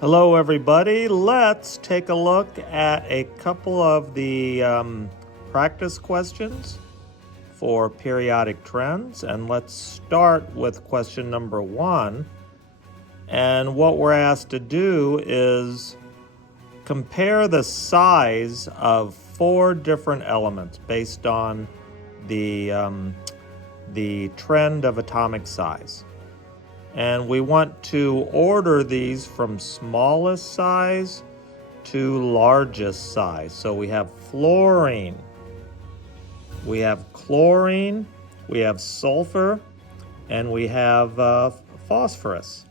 Hello, everybody. Let's take a look at a couple of the practice questions for periodic trends. And let's start with question number 1. And what we're asked to do is compare the size of 4 different elements based on the trend of atomic size. And we want to order these from smallest size to largest size. So we have fluorine, we have chlorine, we have sulfur, and we have phosphorus.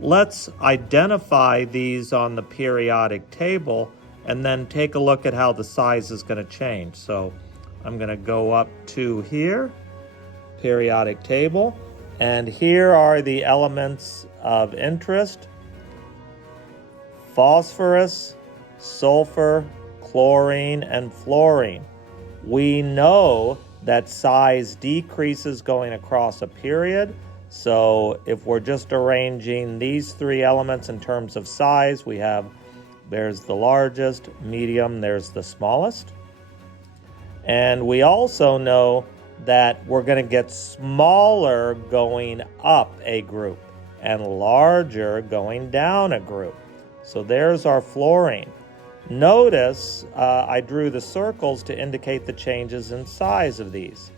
Let's identify these on the periodic table and then take a look at how the size is going to change. So I'm going to go up to here, periodic table. And here are the elements of interest: phosphorus, sulfur, chlorine, and fluorine. We know that size decreases going across a period. So if we're just arranging these 3 elements in terms of size, there's the largest, medium, there's the smallest. And we also know that we're going to get smaller going up a group and larger going down a group. So there's our fluorine. Notice I drew the circles to indicate the changes in size of these.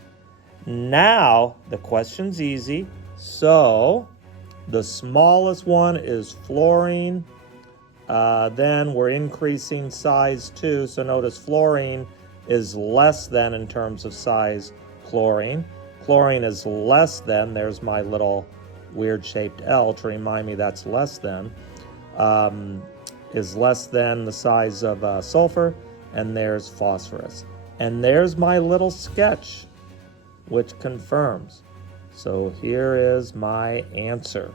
Now the question's easy. So the smallest one is fluorine. Then we're increasing size too. So notice fluorine is less than in terms of size chlorine. Chlorine is less than, there's my little weird shaped L to remind me that's less than, is less than the size of sulfur, and there's phosphorus. And there's my little sketch, which confirms. So here is my answer.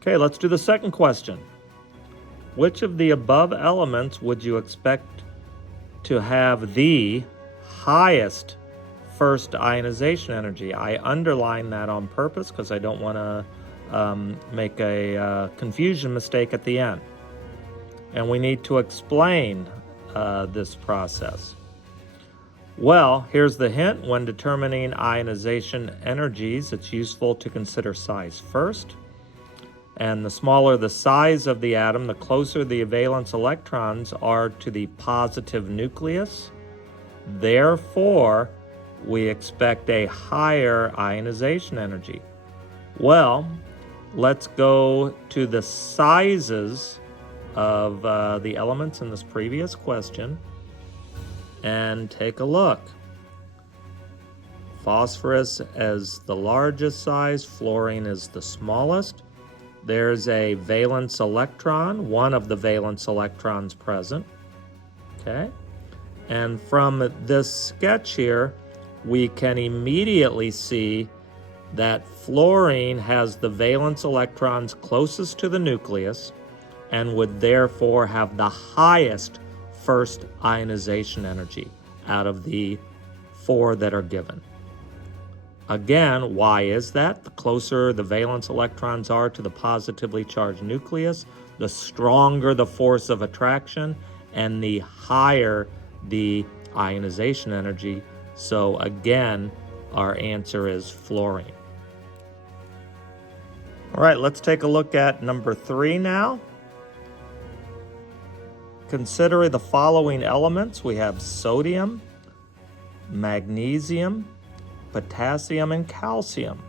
Okay, let's do the second question. Which of the above elements would you expect to have the highest first ionization energy? I underline that on purpose because I don't want to make a confusion mistake at the end. And we need to explain this process. Well, here's the hint. When determining ionization energies, it's useful to consider size first. And the smaller the size of the atom, the closer the valence electrons are to the positive nucleus. Therefore, we expect a higher ionization energy. Well, let's go to the sizes of the elements in this previous question and take a look. Phosphorus is the largest size, fluorine is the smallest. There's a valence electron, one of the valence electrons present, okay? And from this sketch here, we can immediately see that fluorine has the valence electrons closest to the nucleus and would therefore have the highest first ionization energy out of the 4 that are given. Again, why is that? The closer the valence electrons are to the positively charged nucleus, the stronger the force of attraction and the higher the ionization energy. So again, our answer is fluorine. All right, let's take a look at number 3 now. Consider the following elements. We have sodium, magnesium, potassium, and calcium.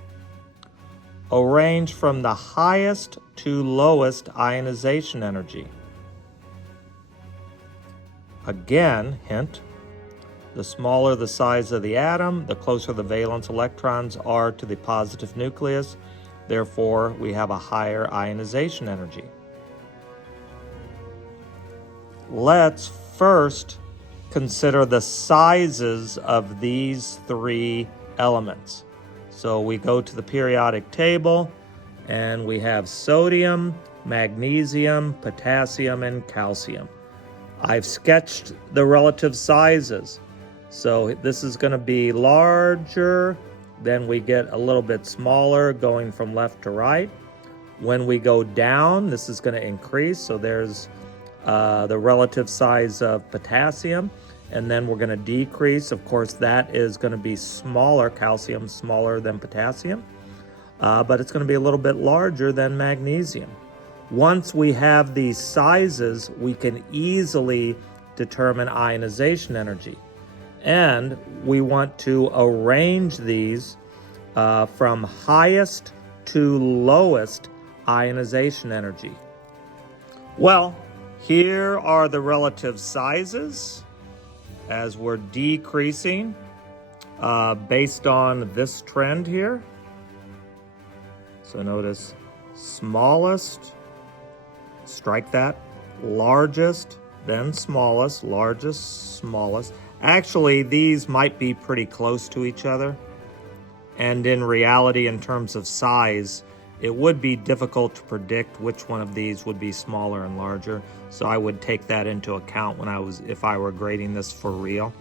Arrange from the highest to lowest ionization energy. Again, hint, the smaller the size of the atom, the closer the valence electrons are to the positive nucleus. Therefore, we have a higher ionization energy. Let's first consider the sizes of these 3 elements. So we go to the periodic table and we have sodium, magnesium, potassium, and calcium. I've sketched the relative sizes. So this is going to be larger, then we get a little bit smaller going from left to right. When we go down, this is going to increase. So there's the relative size of potassium. And then we're going to decrease. Of course, that is going to be smaller, calcium smaller than potassium. But it's going to be a little bit larger than magnesium. Once we have these sizes, we can easily determine ionization energy. And we want to arrange these from highest to lowest ionization energy. Well, here are the relative sizes as we're decreasing based on this trend here. So notice smallest, strike that, largest, then smallest, largest, smallest. Actually, these might be pretty close to each other. And in reality, in terms of size, it would be difficult to predict which one of these would be smaller and larger. So I would take that into account if I were grading this for real.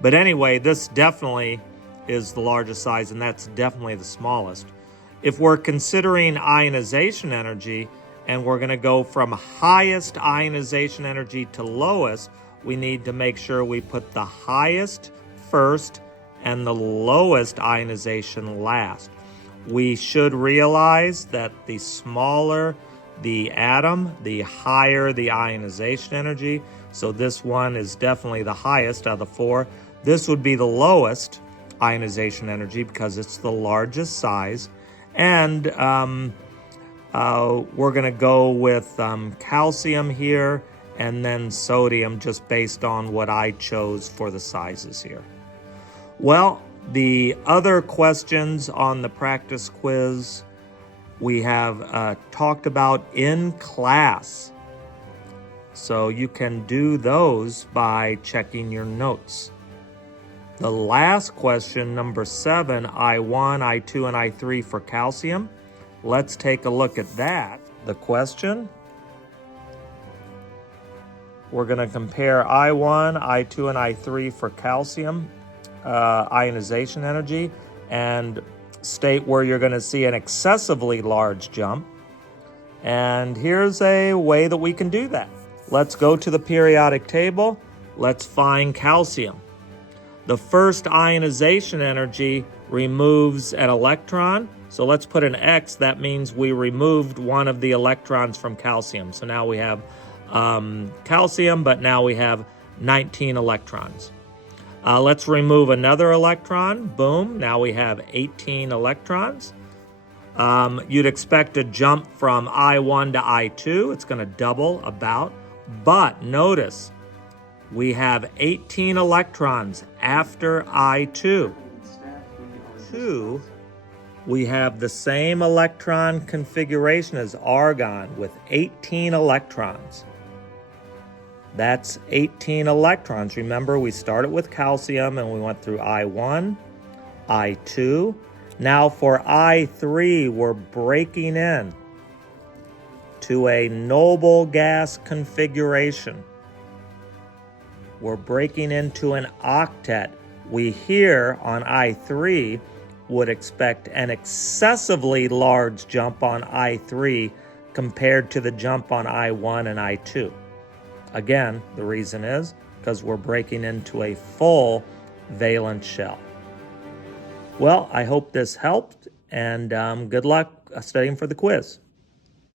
But anyway, this definitely is the largest size, and that's definitely the smallest. If we're considering ionization energy, and we're going to go from highest ionization energy to lowest, we need to make sure we put the highest first and the lowest ionization last. We should realize that the smaller the atom, the higher the ionization energy. So this one is definitely the highest out of the four. This would be the lowest ionization energy because it's the largest size. And we're going to go with calcium here and then sodium, just based on what I chose for the sizes here. Well, the other questions on the practice quiz we have talked about in class. So you can do those by checking your notes. The last question, number 7, I1, I2, and I3 for calcium. Let's take a look at that. The question, we're going to compare I1, I2, and I3 for calcium ionization energy and state where you're going to see an excessively large jump. And here's a way that we can do that. Let's go to the periodic table. Let's find calcium. The first ionization energy removes an electron. So let's put an X. That means we removed one of the electrons from calcium. So now we have calcium, but now we have 19 electrons. Let's remove another electron. Boom. Now we have 18 electrons. You'd expect a jump from I1 to I2. It's going to double about. But notice, we have 18 electrons after I2. We have the same electron configuration as argon with 18 electrons. That's 18 electrons. Remember, we started with calcium and we went through I1, I2. Now for I3, we're breaking in to a noble gas configuration. We're breaking into an octet. We here on I3 would expect an excessively large jump on I3 compared to the jump on I1 and I2. Again, the reason is because we're breaking into a full valence shell. Well, I hope this helped, and good luck studying for the quiz.